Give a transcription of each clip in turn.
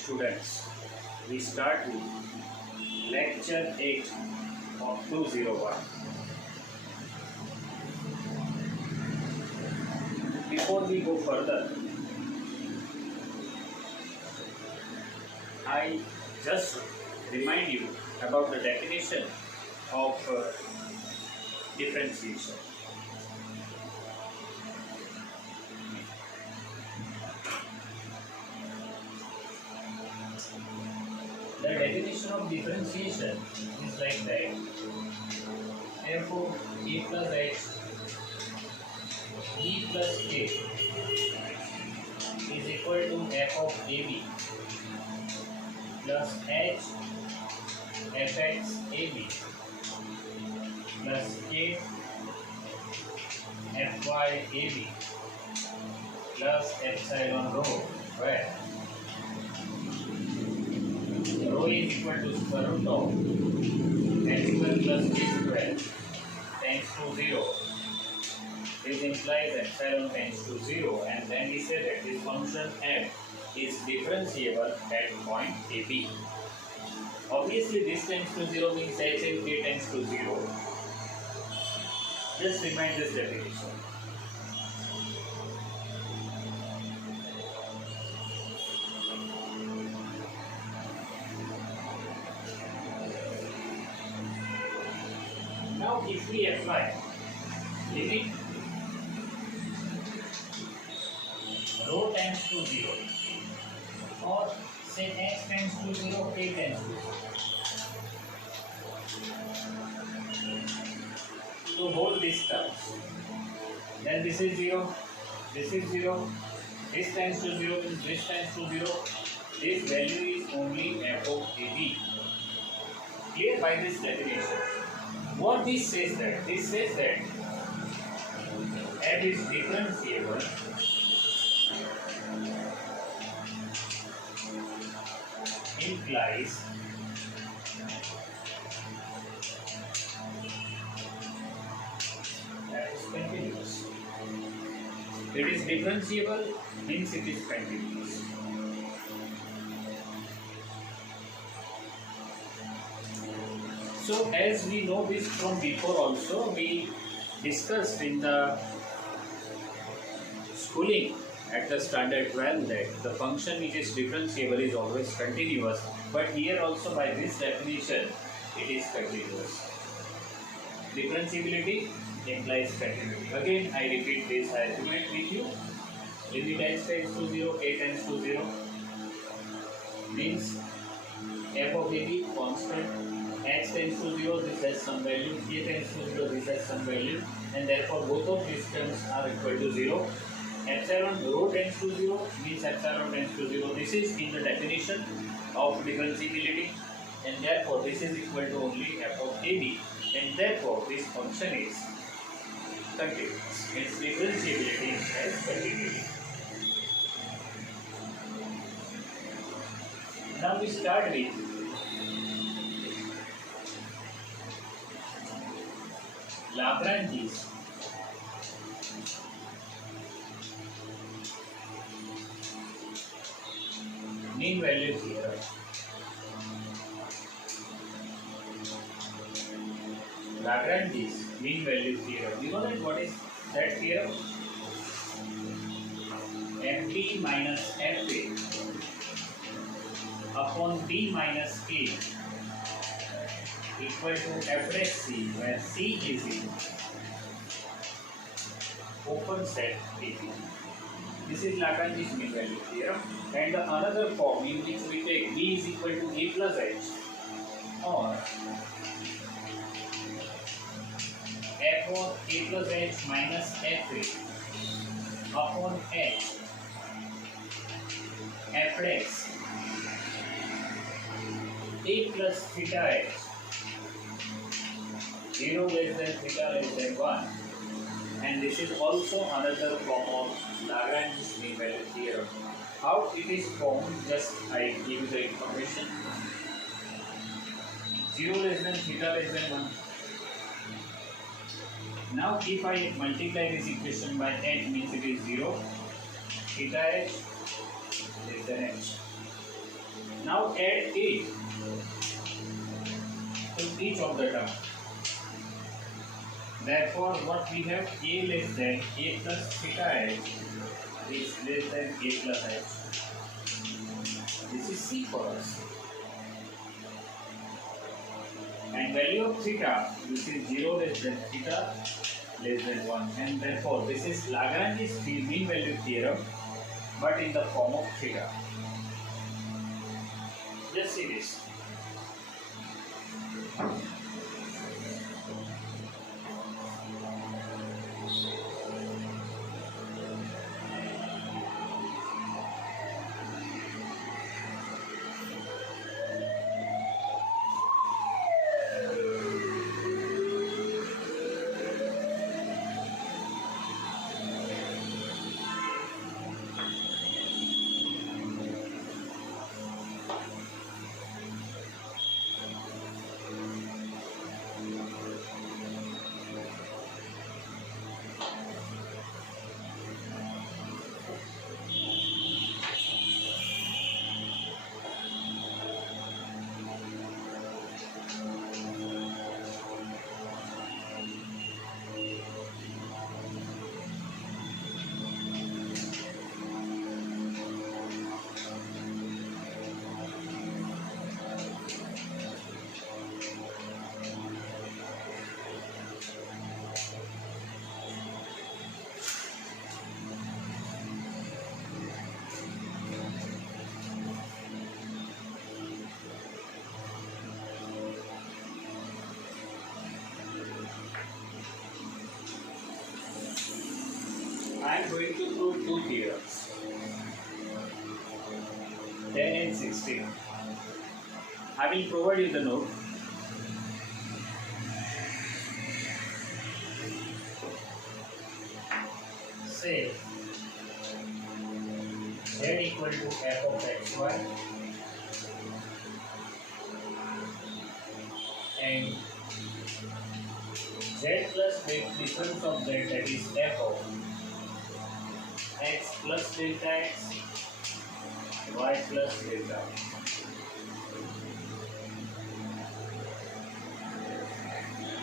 students, we start with lecture 8 of 201. Before we go further, I just remind you about the definition of differentiation. The definition of differentiation is like that: f of a plus h b plus k is equal to f of ab plus h fx ab plus k fy ab plus epsilon rho, where rho is equal to square root of x square plus b square tends to 0. This implies epsilon tends to 0, and then we say that this function f is differentiable at point AB. Obviously, this tends to 0 means h and k tends to 0. Just remind this definition. Now, if we apply limit rho tends to 0, or say x tends to 0, k tends to 0, to hold this term, then this is 0, this is 0, this tends to 0, this tends to 0, this value is only f of ab. Clear by this definition? What this says that? This says that f is differentiable implies that is continuous. It is differentiable means it is continuous. So as we know this from before also, we discussed in the schooling at the standard 12 that the function which is differentiable is always continuous, but here also by this definition it is continuous. Differentiability implies continuity. Again I repeat this argument with you. Limit x tends to 0, k tends to 0 means f of ab constant, x tends to 0, this has some value, k tends to 0, this has some value, and therefore both of these terms are equal to 0. Epsilon rho tends to 0 means epsilon tends to 0. This is in the definition of differentiability, and therefore this is equal to only f of ab, and therefore this function is continuous. Its differentiability is continuity. Now we start with Lagrange's mean value theorem. Lagrange's mean value theorem. You know that what is that theorem? Mb minus fa upon b minus k equal to f dash c, where c is in open set AB. This is Lagrange's mean value theorem, and the another form in which we take b is equal to a plus h, or f of a plus h minus fa upon h f dash a plus theta h 0 less than theta less than 1, and this is also another form of Lagrange's mean value theorem. How it is formed, just I give you the information. 0 less than theta less than 1. Now if I multiply this equation by h, means it is 0, theta h less than h. Now add it to each of the term. Therefore, what we have, a less than a plus theta h is less than a plus h. This is C for us. And value of theta, which is 0 less than theta less than 1. And therefore, this is Lagrange's mean value theorem, but in the form of theta. Just see this. I am going to prove two theorems, 10 and 16. I will provide you the note. Say z equal to f of xy and z plus the difference of z, that is f of x plus delta x, y plus delta.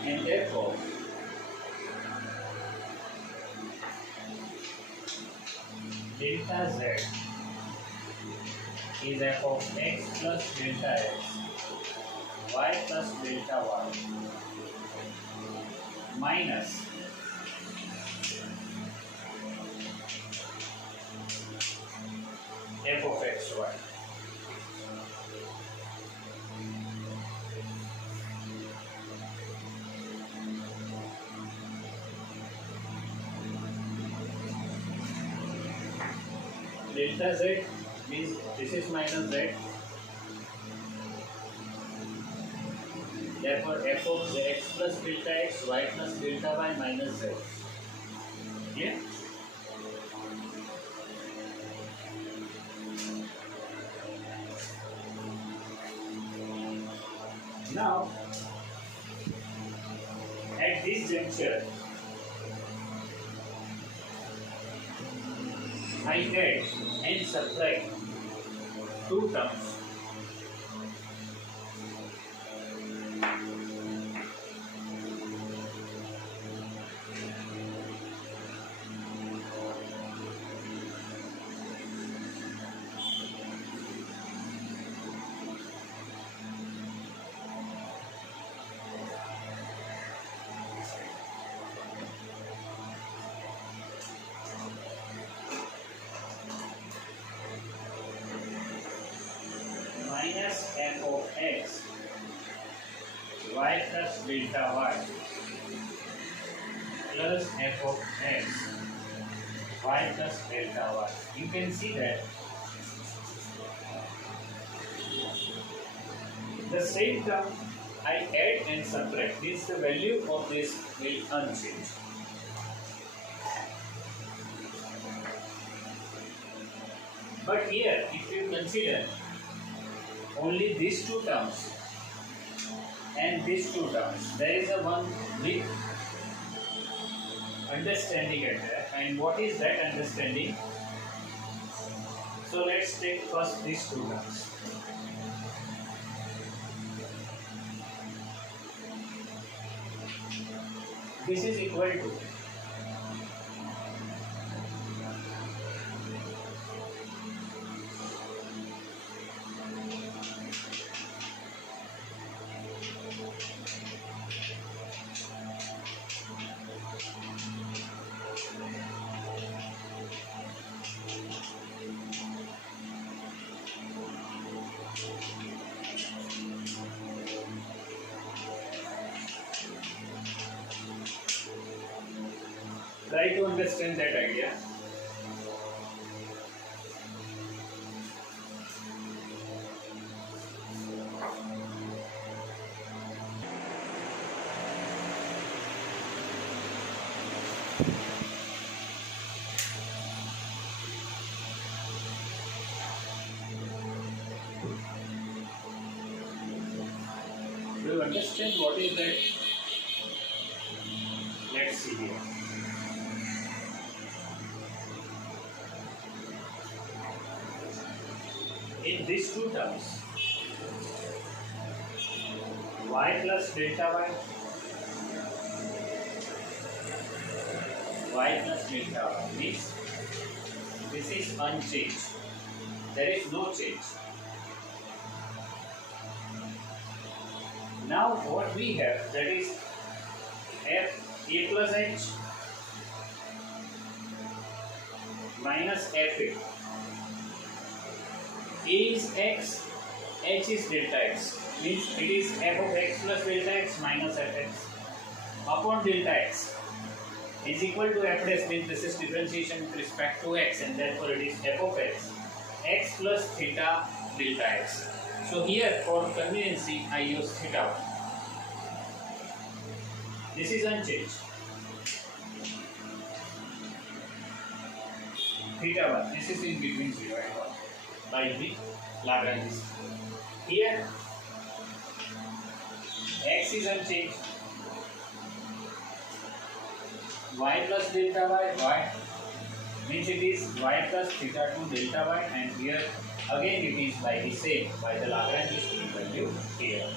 And therefore, delta z is f of x plus delta x, y plus delta y, minus f of xy. Delta z means this is minus z. Therefore, f of x plus delta x, y plus delta y minus z. Clear? Now, at this juncture, I add and subtract two terms. Minus f of x, y plus delta y, plus f of x, y plus delta y. You can see that the same term I add and subtract, means the value of this will unchanged. But here, if you consider only these two terms and these two terms, there is a one big understanding at there. And what is that understanding? So let's take first these two terms. This is equal to try to understand that idea. Do you understand what is that? Let's see here. In these two terms, y plus delta y plus delta y means this is unchanged. There is no change. Now what we have, that is f a plus h minus f a. A is x, h is delta x, means it is f of x plus delta x minus fx upon delta x is equal to f dash, means this is differentiation with respect to x, and therefore it is f of x plus theta delta x. So here for conveniency I use theta 1. This is unchanged. Theta 1, this is in between 0 and 1 by the Lagrange. Here x is unchanged. Y plus delta y means it is y plus theta 2 delta y, and here again it is by the same, by the Lagrange mean value here.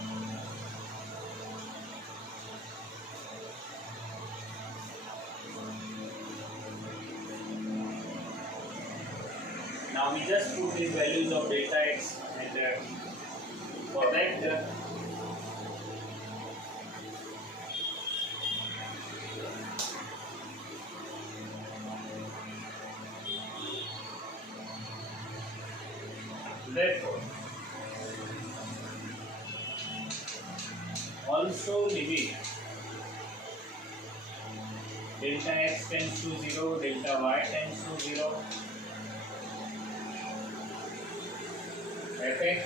Now we just put these values of delta x, and for that therefore also limit delta x tends to 0, delta y tends to 0, fx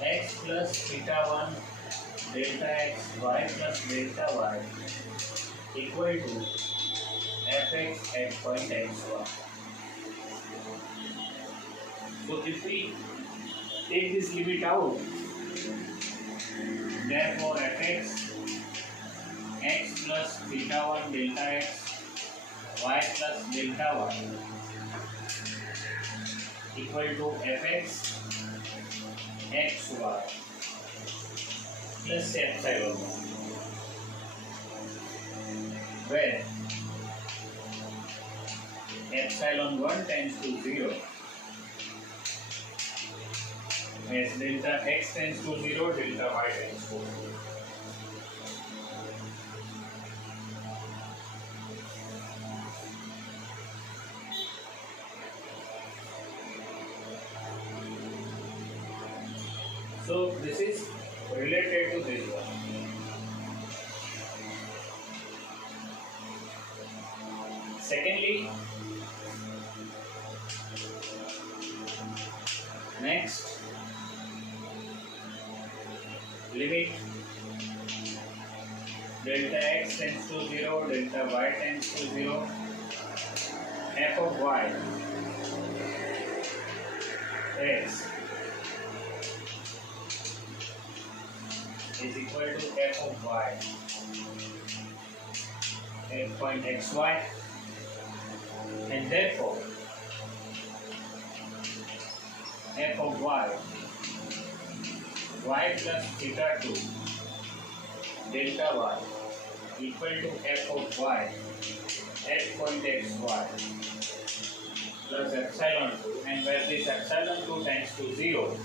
x plus theta 1 delta x y plus delta y equal to fx at point x1. So if we take this limit out, therefore fx x plus theta 1 delta x y plus delta y equal to fx xy plus epsilon 1, where epsilon 1 tends to 0 as delta x tends to 0, delta y tends to 0. So this is related to this one. Secondly, next, limit delta x tends to 0, delta y tends to 0, f of y x is equal to f of y at point xy, and therefore f of y y plus theta 2 delta y equal to f of y at point xy plus epsilon 2, and where this epsilon 2 tends to 0,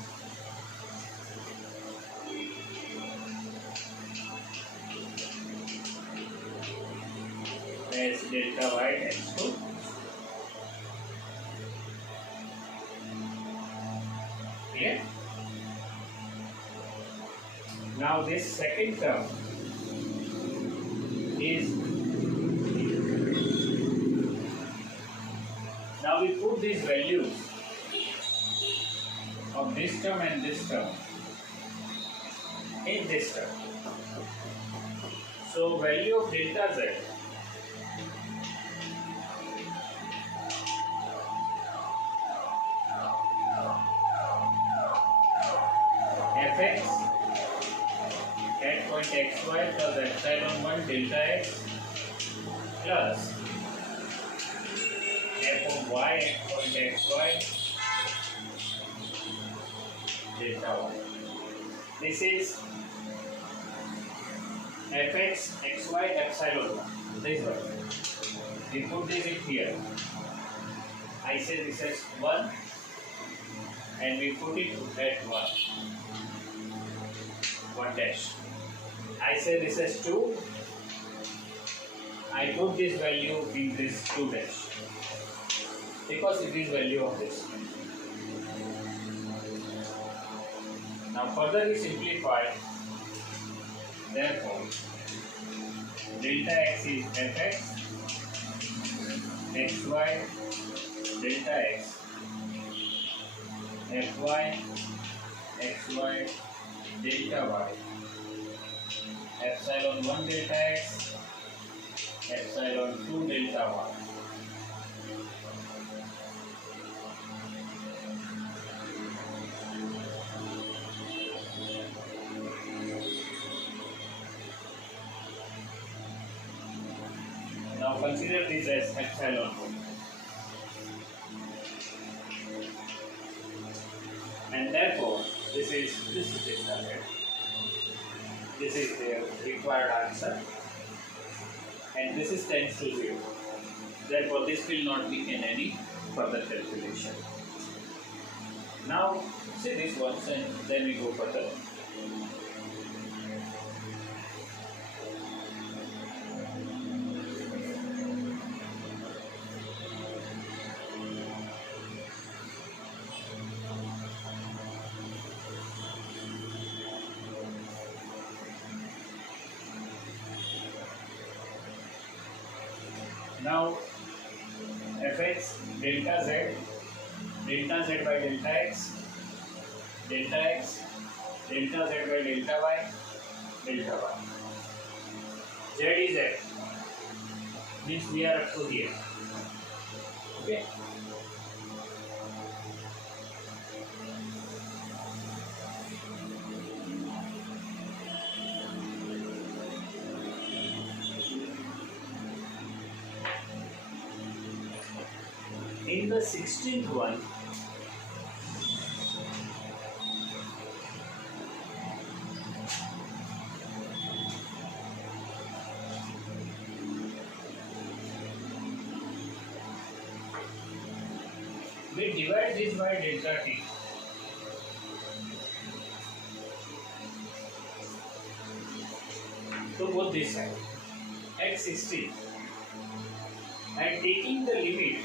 as delta y tends to clear. Now this second term is, now we put these values of this term and this term in this term. So value of delta z fx at point xy plus epsilon 1 delta x plus f of y at point xy delta y. This is fx xy epsilon 1. This one. We put this in here. I say this is 1 and we put it at 1. 1 dash. I say this is 2. I put this value in this 2 dash because it is value of this. Now further we simplify. Therefore, delta x is fx, xy, delta x, fy, xy, delta y, epsilon 1 delta x, epsilon 2 delta y. Now consider this as epsilon 1. And therefore, this is the target. This is the required answer. And this is tends to 0. Therefore, this will not be in any further calculation. Now, see this once and then we go further. Now fx delta z by delta x, delta z by delta y, delta y. Z is x, means we are up to here. Okay. In the 16th one, we divide this by delta t. To both this side at 16, and taking the limit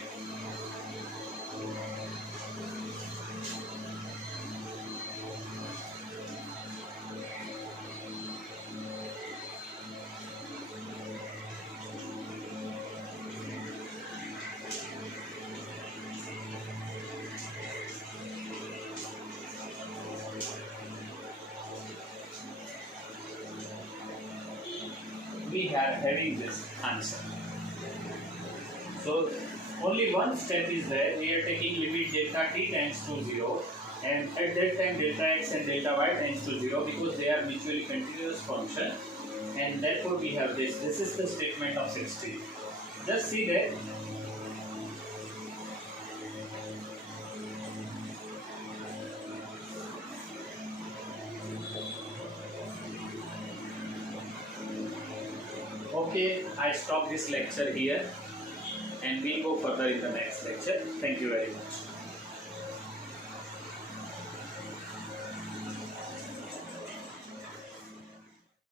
we are having this answer. So only one step is there. We are taking limit delta t tends to 0, and at that time delta x and delta y tends to 0 because they are mutually continuous function, and therefore we have this. This is the statement of 16. Just see that. Okay, I stop this lecture here and we'll go further in the next lecture. Thank you very much.